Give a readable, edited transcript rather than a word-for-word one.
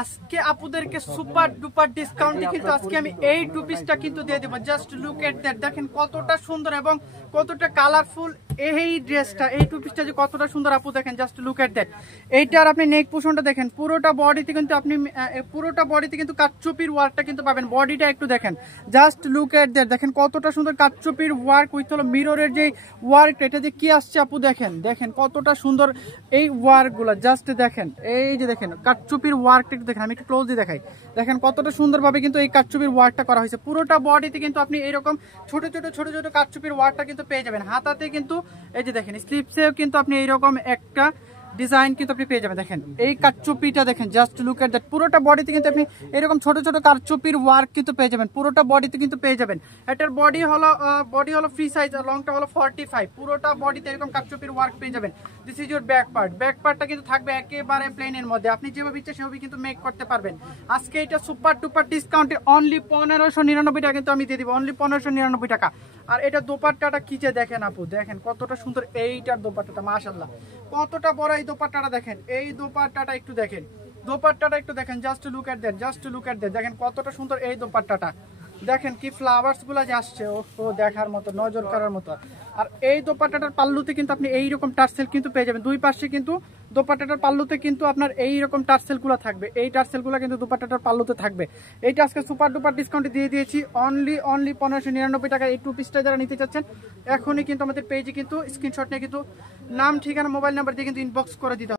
আজকে আপুদেরকে super duper ডিসকাউন্টে কিন্তু আজকে আমি এই টু পিসটা কিন্তু দিয়ে দেবো। জাস্ট লুক এট দ্যাট, দেখেন কতটা সুন্দর এবং কতটা কালারফুল এই ড্রেসটা, এই টু পিসটা যে কতটা সুন্দর আপু দেখেন, জাস্ট লুক এট দ্যাট। এইটার আপনি নেক পোর্শনটা দেখেন, পুরোটা বডিতে কিন্তু কাটচুপির ওয়ার্কটা কিন্তু পাবেন। বডিটা একটু দেখেন, জাস্ট লুক এট দ্যাট, দেখেন কতটা সুন্দর কাটচুপির ওয়ার্ক উইথ হলো মিররের যে ওয়ার্ক, এটা যে কি আসছে আপু দেখেন, দেখেন কতটা সুন্দর এই ওয়ার্কগুলো, জাস্ট দেখেন এই যে দেখেন কাটচুপির ওয়ার্কটা একটু দেখেন, আমি একটু ক্লোজলি দেখাই, দেখেন কতটা সুন্দরভাবে কিন্তু এই কাটচুপির ওয়ার্কটা করা হয়েছে। পুরোটা বডিতে কিন্তু আপনি এরকম ছোট ছোট কাটচুপির ওয়ার্কটা কিন্তু পেয়ে যাবেন। হাতাতে কিন্তু এই যে দেখেন স্লিপসেও কিন্তু আপনি এইরকম একটা ডিজাইন কিন্তু আপনি পেয়ে যাবেন। দেখেন এই কাটচুপিটা দেখেন, জাস্ট লুক এট দ্যাট। পুরোটা বডিতে কিন্তু আপনি এরকম ছোট ছোট কাটচুপির ওয়ার্ক কিন্তু পেয়ে যাবেন, পুরোটা বডিতে কিন্তু পেয়ে যাবেন। এটার বডি হলো ফ্রি সাইজ আর লংটা হলো 45। পুরোটা বডিতে এরকম কাটচুপির ওয়ার্ক পেয়ে যাবেন। দিস ইজ ইউর ব্যাক পার্টটা কিন্তু থাকবে একেবারে প্লেনের মধ্যে, আপনি যেভাবে ইচ্ছে সেভাবে কিন্তু মেক করতে পারবেন। আজকে এটা সুপার ডুপার ডিসকাউন্টে অনলি 1599 টাকা কিন্তু আমি দিয়ে দিব, অনলি 1599 টাকা। আর এটা দোপাট্টাটা কি যে দেখেন আপু, দেখেন কতটা সুন্দর এইটার দোপাট্টাটা, মাশাআল্লাহ কতটা বড় এই দোপাট্টাটা দেখেন, এই দোপাট্টাটা একটু দেখেন, জাস্ট লুক এট দ্যাট, দেখেন কতটা সুন্দর এই দোপাট্টাটা, দেখেন কি ফ্লাওয়ার্স গুলা যে আসছে, ও দেখার মতো, নজর করার মতো। আর এই দোপাট্টাটার পাল্লুতে কিন্তু আপনি এইরকম টার্সেল কিন্তু পেয়ে যাবেন, দুই পাশে কিন্তু দোপাট্টাটার পাল্লুতে কিন্তু আপনার এইরকম টার্সেল গুলো থাকবে, এই টার্সেল গুলো কিন্তু দোপাট্টাটার পাল্লুতে থাকবে। এইটা আজকে সুপার ডুপার ডিসকাউন্টে দিয়ে দিয়েছি অনলি 1599 টাকা। এই টু পিসটা যারা নিতে চাচ্ছেন এখনই কিন্তু আমাদের পেজে কিন্তু স্ক্রিনশট নিয়ে কিন্তু নাম, ঠিকানা, মোবাইল নাম্বার দিয়ে কিন্তু ইনবক্স করে দিতে হবে।